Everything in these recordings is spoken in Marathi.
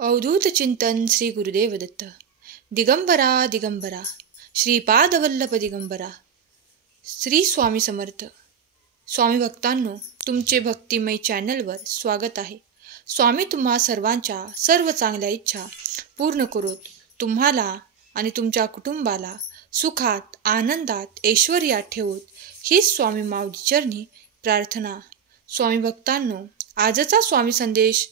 अवधूत चिंतन श्री गुरुदेव दत्त. दिगंबरा दिगंबरा श्रीपादवल्लभ दिगंबरा. श्री स्वामी समर्थ. स्वामी भक्तांनो, तुमचे भक्तिमय चॅनलवर स्वागत आहे. स्वामी तुम्हा सर्वांच्या सर्व चांगल्या इच्छा पूर्ण करोत. तुम्हाला आणि तुमच्या कुटुंबाला सुखात, आनंदात, ऐश्वर्यात ठेवोत हीच स्वामी माऊली चरणी प्रार्थना. स्वामी भक्तांनो, आजचा स्वामी संदेश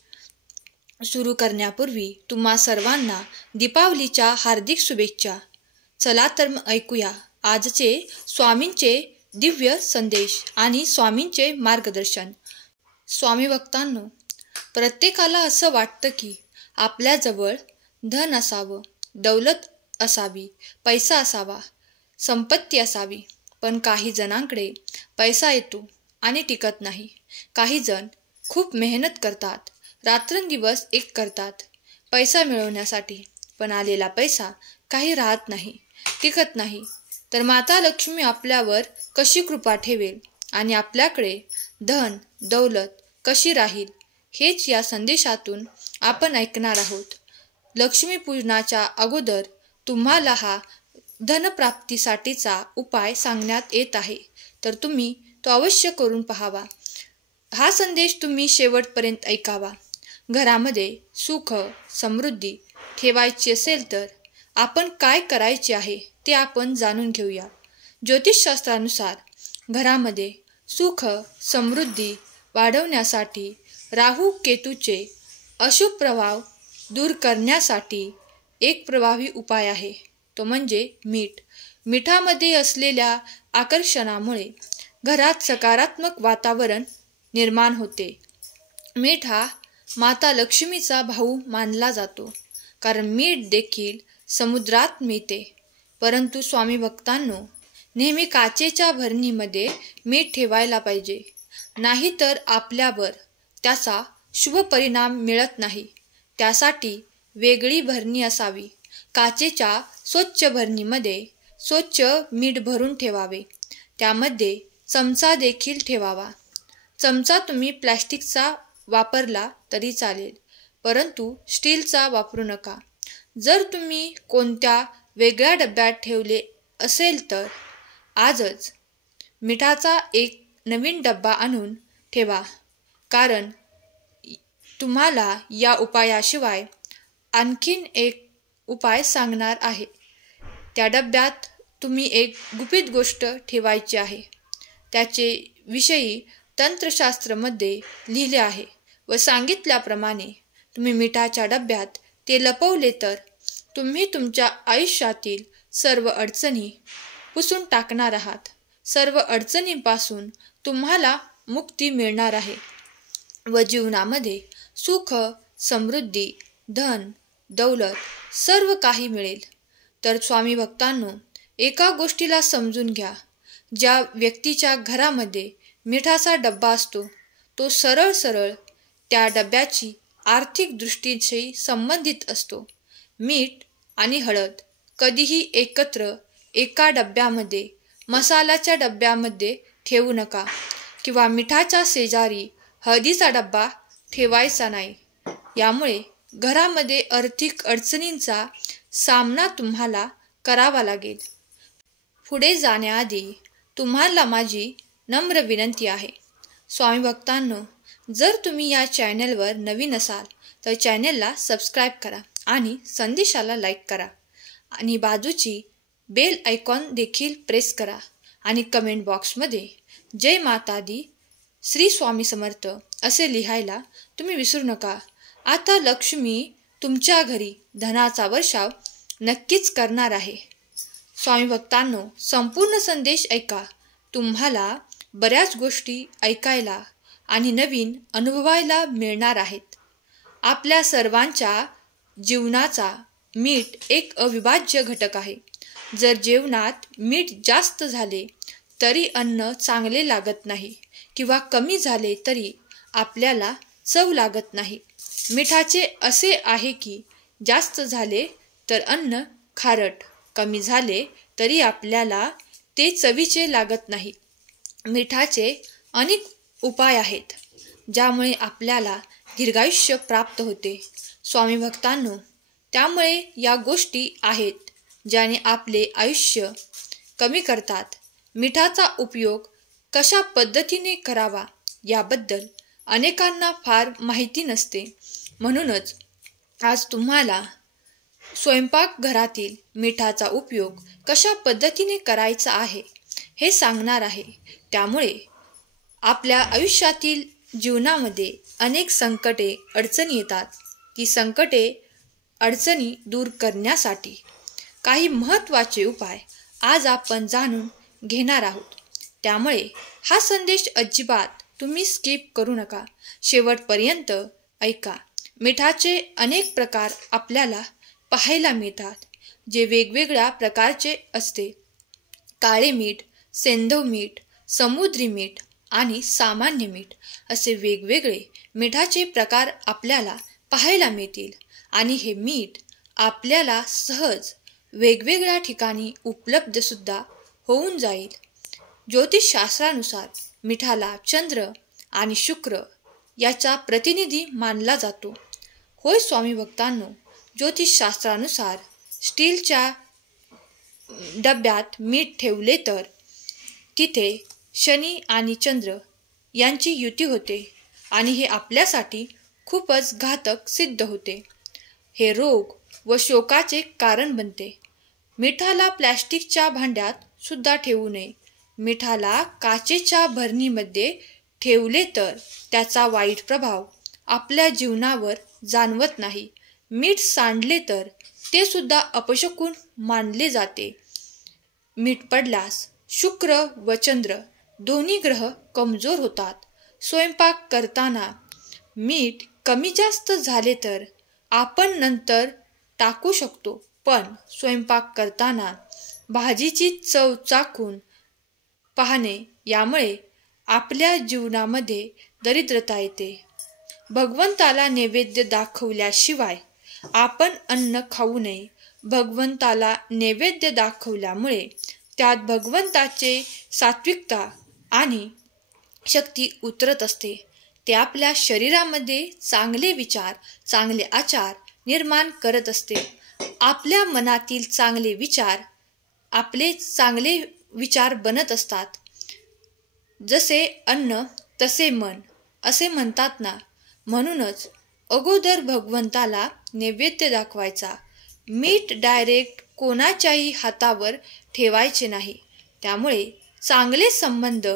सुरू करण्यापूर्वी तुम्हा सर्वांना दीपावलीच्या हार्दिक शुभेच्छा. चला तर मग ऐकूया आजचे स्वामींचे दिव्य संदेश आणि स्वामींचे मार्गदर्शन. स्वामी भक्तांनो, प्रत्येकाला असं वाटतं की आपल्याजवळ धन असावं, दौलत असावी, पैसा असावा, संपत्ती असावी. पण काही जणांकडे पैसा येतो आणि टिकत नाही. काही जण खूप मेहनत करतात, रात्रंदिवस एक करतात पैसा मिळवण्यासाठी, पण आलेला पैसा काही राहत नाही, टिकत नाही. तर माता लक्ष्मी आपल्यावर कशी कृपा ठेवेल आणि आपल्याकडे धन दौलत कशी राहील हेच या संदेशातून आपण ऐकणार आहोत. लक्ष्मीपूजनाच्या अगोदर तुम्हाला हा धनप्राप्तीसाठीचा उपाय सांगण्यात येत आहे, तर तुम्ही तो अवश्य करून पाहावा. हा संदेश तुम्ही शेवटपर्यंत ऐकावा. घरामध्ये सुख समृद्धी ठेवायची असेल तर आपण काय करायचे आहे ते आपण जाणून घेऊया. ज्योतिषशास्त्रानुसार घरामध्ये सुख समृद्धी वाढवण्यासाठी राहू केतूचे अशुभ प्रभाव दूर करण्यासाठी एक प्रभावी उपाय आहे, तो म्हणजे मीठ. मिठामध्ये असलेल्या आकर्षणामुळे घरात सकारात्मक वातावरण निर्माण होते. मीठ हा माता लक्ष्मीचा भाऊ मानला जातो, कारण मीठ देखील समुद्रात मिळते. परंतु स्वामी भक्तांनो, नेहमी काचेच्या भरणीमध्ये मीठ ठेवायला पाहिजे, नाहीतर आपल्यावर त्याचा शुभ परिणाम मिळत नाही. त्यासाठी वेगळी भरणी असावी. काचेच्या स्वच्छ भरणीमध्ये स्वच्छ मीठ भरून ठेवावे. त्यामध्ये चमचा देखील ठेवावा. चमचा तुम्ही प्लॅस्टिकचा वापरला तरी चालेल, परंतु स्टीलचा वापरू नका. जर तुम्ही कोणत्या वेगळ्या डब्यात ठेवले असेल तर आजच मिठाचा एक नवीन डब्बा आणून ठेवा, कारण तुम्हाला या उपायाशिवाय आणखीन एक उपाय सांगणार आहे. त्या डब्यात तुम्ही एक गुपित गोष्ट ठेवायची आहे. त्याचे विषयी तंत्रशास्त्रामध्ये लिहिले आहे व सांगितल्याप्रमाणे तुम्ही मिठाच्या डब्यात ते लपवले तर तुम्ही तुमच्या आयुष्यातील सर्व अडचणी पुसून टाकणार आहात. सर्व अडचणींपासून तुम्हाला मुक्ती मिळणार आहे व जीवनामध्ये सुख समृद्धी धन दौलत सर्व काही मिळेल. तर स्वामी भक्तांनो, एका गोष्टीला समजून घ्या. ज्या व्यक्तीच्या घरामध्ये मिठाचा डब्बा असतो तो सरळ सरळ त्या डब्याची आर्थिक दृष्टीशी संबंधित असतो. मीठ आणि हळद कधीही एकत्र एका डब्यामध्ये मसाल्याच्या डब्यामध्ये ठेवू नका, किंवा मिठाच्या शेजारी हळदीचा डब्बा ठेवायचा नाही. यामुळे घरामध्ये आर्थिक अडचणींचा सामना तुम्हाला करावा लागेल. पुढे जाण्याआधी तुम्हाला माझी नम्र विनंती आहे. स्वामी भक्तांनो, जर तुम्ही या चॅनलवर नवीन असाल तर चॅनलला सबस्क्राईब करा आणि संदेशाला लाईक करा आणि बाजूची बेल आयकॉन देखील प्रेस करा आणि कमेंट बॉक्समध्ये जय माता दी श्री स्वामी समर्थ असे लिहायला तुम्ही विसरू नका. आता लक्ष्मी तुमच्या घरी धनाचा वर्षाव नक्कीच करणार आहे. स्वामी भक्तांनो, संपूर्ण संदेश ऐका. तुम्हाला बऱ्याच गोष्टी ऐकायला आणि नवीन अनुभवायला मिळणार आहेत. आपल्या सर्वांच्या जीवनाचा मीठ एक अविभाज्य घटक आहे. जर जेवणात मीठ जास्त झाले तरी अन्न चांगले लागत नाही, किंवा कमी झाले तरी आपल्याला चव लागत नाही. मिठाचे असे आहे की जास्त झाले तर अन्न खारट, कमी झाले तरी आपल्याला ते चवीचे लागत नाही. मिठाचे अनेक उपाय आहेत ज्यामुळे आपल्याला दीर्घायुष्य प्राप्त होते. स्वामी भक्तांनो, त्यामुळे या गोष्टी आहेत ज्याने आपले आयुष्य कमी करतात. मिठाचा उपयोग कशा पद्धतीने करावा याबद्दल अनेकांना फार माहिती नसते. म्हणूनच आज तुम्हाला स्वयंपाकघरातील मिठाचा उपयोग कशा पद्धतीने करायचा आहे हे सांगणार आहे. त्यामुळे आपल्या आयुष्यातील जीवनामध्ये अनेक संकटे अडचणी येतात. ती संकटे अडचणी दूर करण्यासाठी काही महत्त्वाचे उपाय आज आपण जाणून घेणार आहोत. त्यामुळे हा संदेश अजिबात तुम्ही स्किप करू नका, शेवटपर्यंत ऐका. मिठाचे अनेक प्रकार आपल्याला पाहायला मिळतात, जे वेगवेगळ्या प्रकारचे असते. काळे मीठ, सेंधव मीठ, समुद्री मीठ आणि सामान्य मीठ असे वेगवेगळे मिठाचे प्रकार आपल्याला पाहायला मिळतील. आणि हे मीठ आपल्याला सहज वेगवेगळ्या ठिकाणी उपलब्ध सुद्धा होऊन जाईल. ज्योतिषशास्त्रानुसार मिठाला चंद्र आणि शुक्र याचा प्रतिनिधी मानला जातो. होय स्वामी भक्तांनो, ज्योतिषशास्त्रानुसार स्टीलच्या डब्यात मीठ ठेवले तर तिथे शनी आणि चंद्र यांची युती होते आणि हे आपल्यासाठी खूपच घातक सिद्ध होते. हे रोग व शोकाचे कारण बनते. मिठाला प्लॅस्टिकच्या भांड्यात सुद्धा ठेवू नये. मिठाला काचेच्या भरणीमध्ये ठेवले तर त्याचा वाईट प्रभाव आपल्या जीवनावर जाणवत नाही. मीठ सांडले तर ते सुद्धा अपशकुन मानले जाते. मीठ पडल्यास शुक्र व चंद्र दोन्ही ग्रह कमजोर होतात. स्वयंपाक करताना मीठ कमी जास्त झाले तर आपण नंतर टाकू शकतो, पण स्वयंपाक करताना भाजीची चव चाखून पाहणे यामुळे आपल्या जीवनामध्ये दरिद्रता येते. भगवंताला नैवेद्य दाखवल्याशिवाय आपण अन्न खाऊ नये. भगवंताला नैवेद्य दाखवल्यामुळे त्यात भगवंताचे सात्विकता आणि शक्ती उतरत असते. ते आपल्या शरीरामध्ये चांगले विचार, चांगले आचार निर्माण करत असते. आपल्या मनातील चांगले विचार आपले चांगले विचार बनत असतात. जसे अन्न तसे मन असे म्हणतात ना, म्हणूनच अगोदर भगवंताला नैवेद्य दाखवायचा. मीठ डायरेक्ट कोणाच्याही हातावर ठेवायचे नाही. त्यामुळे चांगले संबंध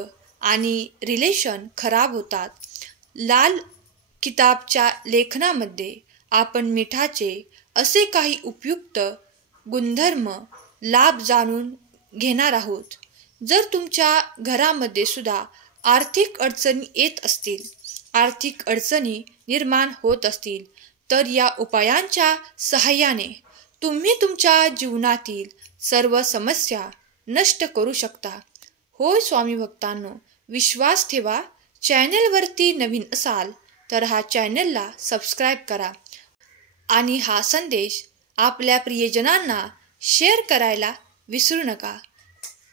आणि रिलेशन खराब होतात. लाल किताबच्या लेखनामध्ये आपण मिठाचे असे काही उपयुक्त गुणधर्म लाभ जाणून घेणार आहोत. जर तुमच्या घरामध्ये सुद्धा आर्थिक अडचणी येत असतील, आर्थिक अडचणी निर्माण होत असतील, तर या उपायांच्या सहाय्याने तुम्ही तुमच्या जीवनातील सर्व समस्या नष्ट करू शकता. होय स्वामी भक्तांनो, विश्वास ठेवा. चॅनलवरती नवीन असाल तर हा चॅनलला सबस्क्राईब करा आणि हा संदेश आपल्या प्रियजनांना शेअर करायला विसरू नका.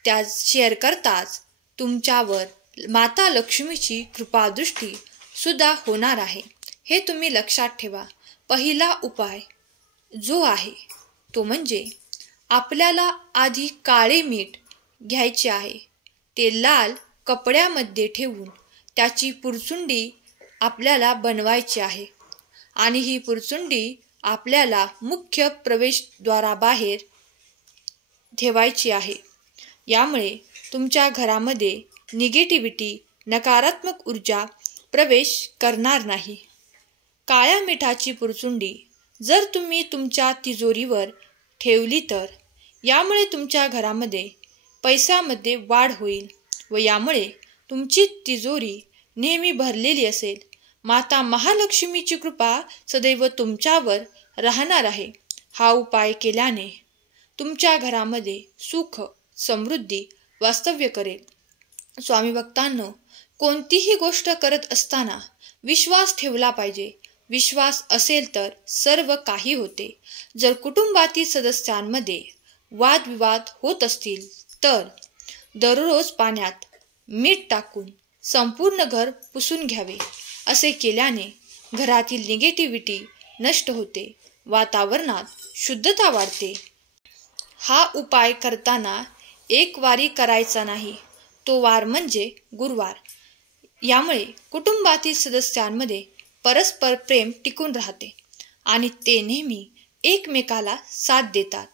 त्या शेअर करताच तुमच्यावर माता लक्ष्मीची कृपादृष्टी सुद्धा होणार आहे, हे तुम्ही लक्षात ठेवा. पहिला उपाय जो आहे तो म्हणजे आपल्याला आधी काळे मीठ घ्यायचे आहे. ते लाल कपड्यामध्ये ठेवून त्याची पुरचुंडी आपल्याला बनवायची आहे आणि ही पुरचुंडी आपल्याला मुख्य प्रवेशद्वाराबाहेर ठेवायची आहे. यामुळे तुमच्या घरामध्ये निगेटिव्हिटी, नकारात्मक ऊर्जा प्रवेश करणार नाही. काळ्या मिठाची पुरचुंडी जर तुम्ही तुमच्या तिजोरीवर ठेवली तर यामुळे तुमच्या घरामध्ये पैशामध्ये वाढ होईल व यामुळे तुमची तिजोरी नेहमी भरलेली असेल. माता महालक्ष्मीची कृपा सदैव तुमच्यावर राहणार आहे. हा उपाय केल्याने तुमच्या घरामध्ये सुख, समृद्धी वास्तव्य करेल. स्वामी भक्तांनो, कोणतीही गोष्ट करत असताना विश्वास ठेवला पाहिजे. विश्वास असेल तर सर्व काही होते. जर कुटुंबातील सदस्यांमध्ये वादविवाद होत असतील तर दररोज पाण्यात मीठ टाकून संपूर्ण घर पुसून घ्यावे. असे केल्याने घरातील निगेटिव्हिटी नष्ट होते, वातावरणात शुद्धता वाढते. हा उपाय करताना एक वारी करायचा नाही, तो वार म्हणजे गुरुवार. यामुळे कुटुंबातील सदस्यांमध्ये परस्पर प्रेम टिकून राहते आणि ते नेहमी एकमेकाला साथ देतात.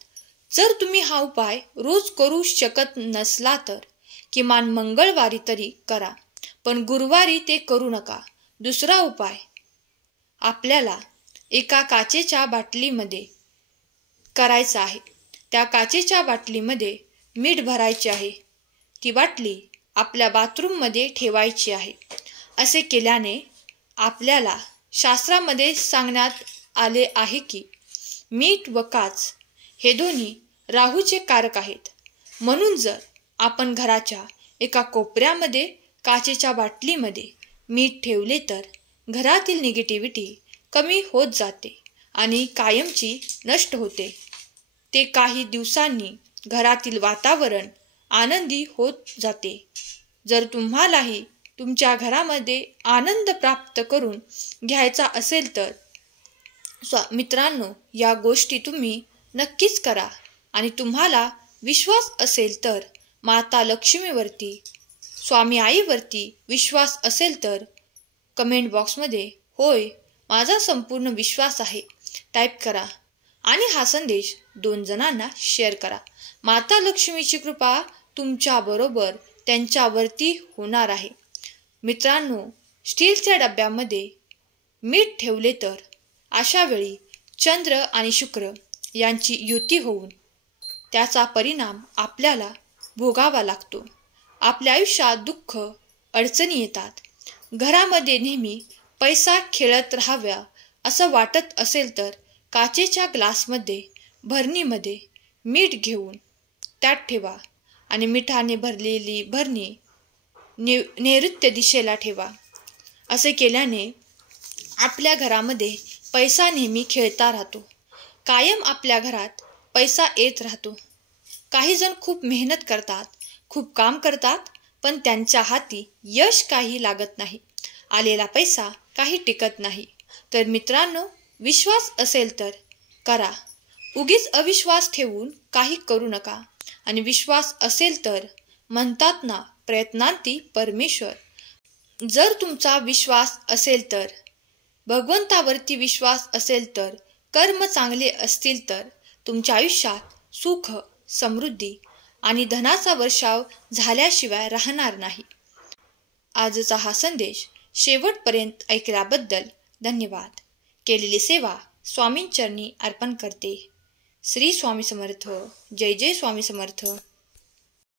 जर तुम्ही हा उपाय रोज करू शकत नसला तर किमान मंगळवारी तरी करा, पण गुरुवारी ते करू नका. दुसरा उपाय, आपल्याला एका काचेच्या बाटलीमध्ये करायचा आहे. त्या काचेच्या बाटलीमध्ये मीठ भरायचे आहे. ती बाटली आपल्या बाथरूममध्ये ठेवायची आहे. असे केल्याने आपल्याला शास्त्रामध्ये सांगण्यात आले आहे की मीठ व काच हे दोन्ही राहूचे कारक आहेत. म्हणून जर आपण घराच्या एका कोपऱ्यामध्ये काचेच्या बाटलीमध्ये मीठ ठेवले तर घरातील निगेटिव्हिटी कमी होत जाते आणि कायमची नष्ट होते. ते काही दिवसांनी घरातील वातावरण आनंदी होत जाते. जर तुम्हालाही तुमच्या घरामध्ये आनंद प्राप्त करून घ्यायचा असेल तर मित्रांनो, या गोष्टी तुम्ही नक्कीच करा. आणि तुम्हाला विश्वास असेल तर माता लक्ष्मीवरती, स्वामी आईवरती विश्वास असेल तर कमेंट बॉक्समध्ये होय, माझा संपूर्ण विश्वास आहे टाईप करा आणि हा संदेश 2 जणांना शेअर करा. माता लक्ष्मीची कृपा तुमच्याबरोबर त्यांच्यावरती होणार आहे. मित्रांनो, स्टीलच्या डब्यामध्ये मीठ ठेवले तर अशा वेळी चंद्र आणि शुक्र यांची युती होऊन त्याचा परिणाम आपल्याला भोगावा लागतो. आपल्या आयुष्यात दुःख, अडचणी येतात. घरामध्ये नेहमी पैसा खेळत राहावा असं वाटत असेल तर काचेच्या ग्लासमध्ये भरणीमध्ये मीठ घेऊन त्यात ठेवा आणि मिठाने भरलेली भरणी नैऋत्य दिशेला ठेवा. असे केल्याने आपल्या घरामध्ये पैसा नेहमी खेळता राहतो. कायम आपल्या घरात पैसा येत राहतो. काही जण खूप मेहनत करतात, खूप काम करतात, पण त्यांच्या हाती यश काही लागत नाही. आलेला पैसा काही टिकत नाही. तर मित्रांनो, विश्वास असेल तर करा. उगीच अविश्वास ठेवून काही करू नका. आणि विश्वास असेल तर म्हणतात ना, प्रयत्नांती परमेश्वर. जर तुमचा विश्वास असेल तर, भगवंतावरती विश्वास असेल तर, कर्म चांगले असतील तर तुमच्या आयुष्यात सुख, समृद्धी आणि धनाचा वर्षाव झाल्याशिवाय राहणार नाही. आजचा हा संदेश शेवटपर्यंत ऐकल्याबद्दल धन्यवाद. केलेली सेवा स्वामींचरणी अर्पण करते. श्री स्वामी समर्थ. जय जय स्वामी समर्थ.